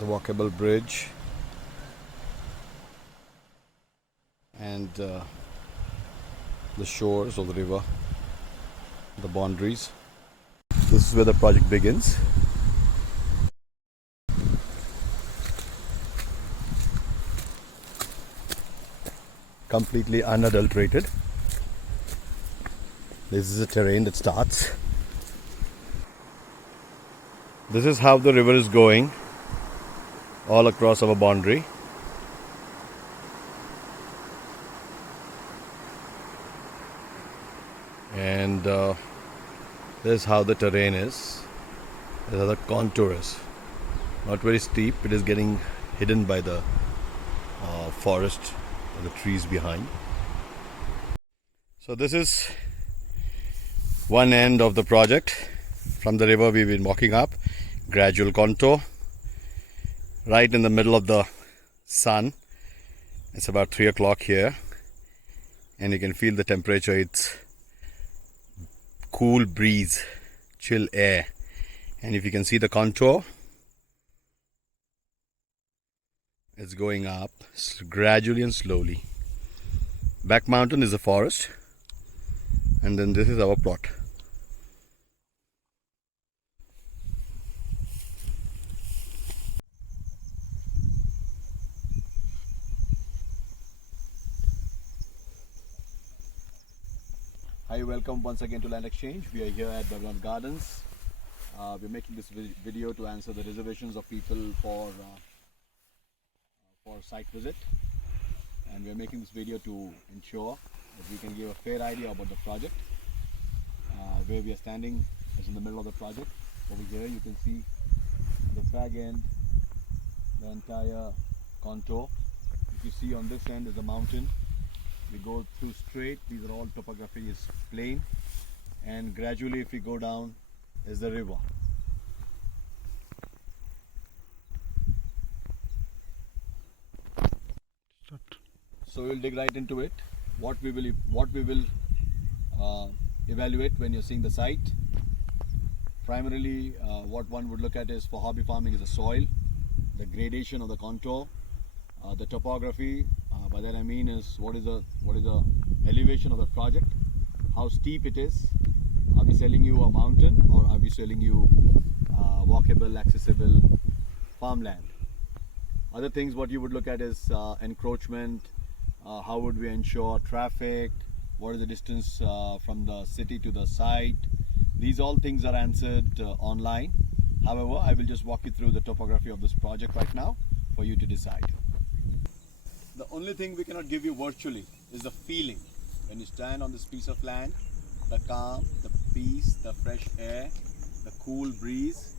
the walkable bridge, and the shores of the river, the boundaries. This is where the project begins. Completely unadulterated. This is the terrain that starts. This is how the river is going all across our boundary. And this is how the terrain is. This is how the contour is. Not very steep. It is getting hidden by the forest and the trees behind. So this is one end of the project. From the river we've been walking up. Gradual contour. Right in the middle of the sun. It's about 3 o'clock here. And you can feel the temperature. It's cool breeze, chill air. And if you can see the contour, it's going up gradually and slowly. Back mountain is the forest, and then this is our plot. Hi, welcome once again to Land Exchange. We are here at Babylon Gardens. We're making this video to answer the reservations of people for site visit, and we're making this video to ensure that we can give a fair idea about the project. Where we are standing is in the middle of the project. Over here you can see the fag end, the entire contour. If you see on this end is a mountain. We go through straight. These are all topography is plain, and gradually if we go down is the river. So we'll dig right into it. What we will evaluate when you're seeing the site. Primarily, what one would look at is for hobby farming is the soil, the gradation of the contour, the topography. By that I mean is what is the elevation of the project, how steep it is. Are we selling you a mountain or are we selling you walkable, accessible farmland? Other things what you would look at is encroachment. How would we ensure traffic? What is the distance from the city to the site? These all things are answered online. However, I will just walk you through the topography of this project right now for you to decide. The only thing we cannot give you virtually is the feeling. When you stand on this piece of land, the calm, the peace, the fresh air, the cool breeze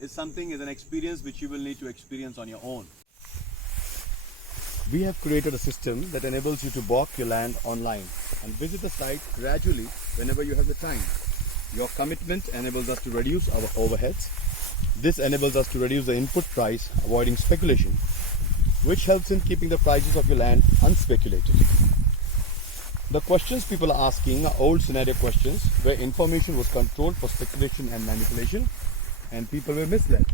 is an experience which you will need to experience on your own. We have created a system that enables you to walk your land online and visit the site gradually whenever you have the time. Your commitment enables us to reduce our overheads. This enables us to reduce the input price, avoiding speculation, which helps in keeping the prices of your land unspeculated. The questions people are asking are old scenario questions where information was controlled for speculation and manipulation, and people were misled.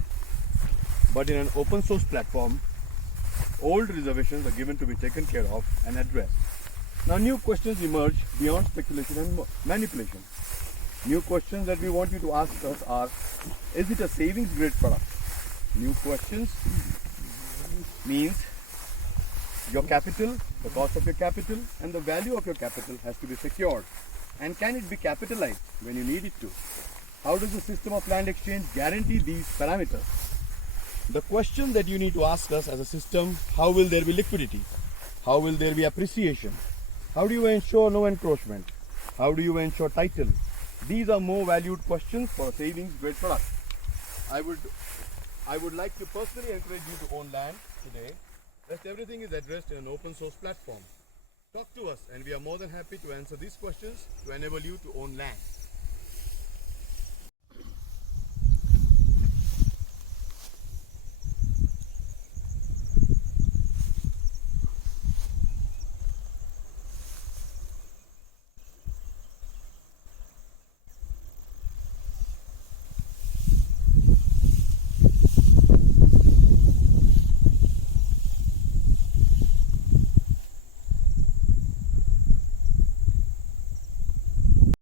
But in an open source platform, old reservations are given to be taken care of and addressed. Now new questions emerge beyond speculation and manipulation. New questions that we want you to ask us are, is it a savings grade product? New questions means your capital, the cost of your capital and the value of your capital has to be secured. And can it be capitalized when you need it to? How does the system of land exchange guarantee these parameters? The question that you need to ask us as a system, how will there be liquidity? How will there be appreciation? How do you ensure no encroachment? How do you ensure title? These are more valued questions for a savings grade product. I would like to personally encourage you to own land today. Rest everything is addressed in an open source platform. Talk to us and we are more than happy to answer these questions to enable you to own land.